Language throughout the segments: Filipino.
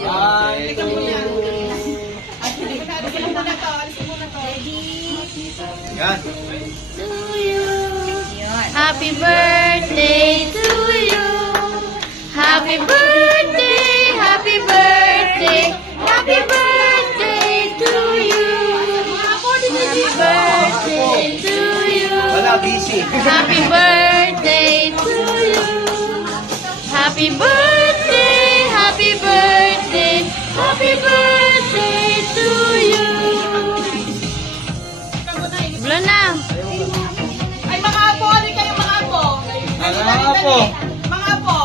Ay, ito. Yan. Happy birthday to you. Happy birthday, happy birthday, happy birthday to you. Happy birthday to you. Wala, busy. Happy birthday to you. Happy birthday, happy birthday, happy birthday to you. Wala na. Ay, mga apo, alin kayo mga apo. Mga apo. Mga apo.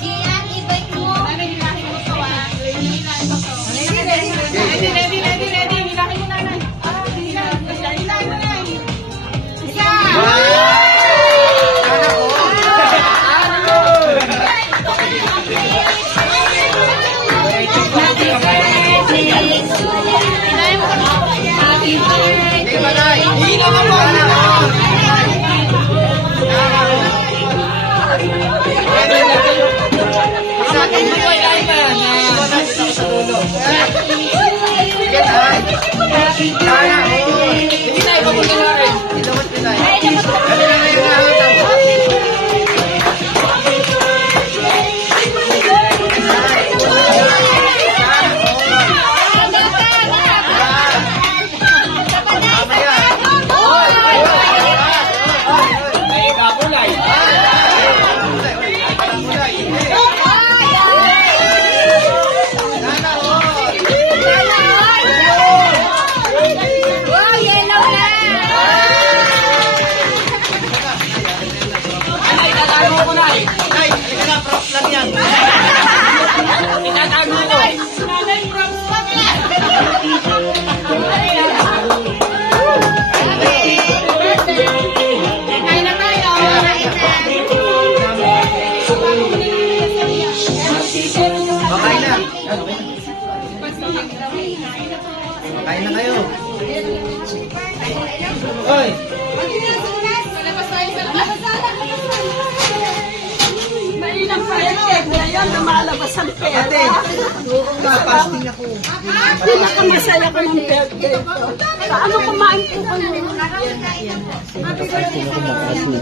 Gian, invite mo. Ano, hilahin mo to, ah. Hilahin mo to. Ready. Hilahin mo, nanay. Hilahin mo siya. Hilahin mo, nanay. Isa. Kain na. Kain na kayo. Hoy! Mainang pa yan. Ngayon, lumalabas ang pera. Ate, fasting ako. Pinakamasaya ko ng birthday ko. Paano kumain po kayo?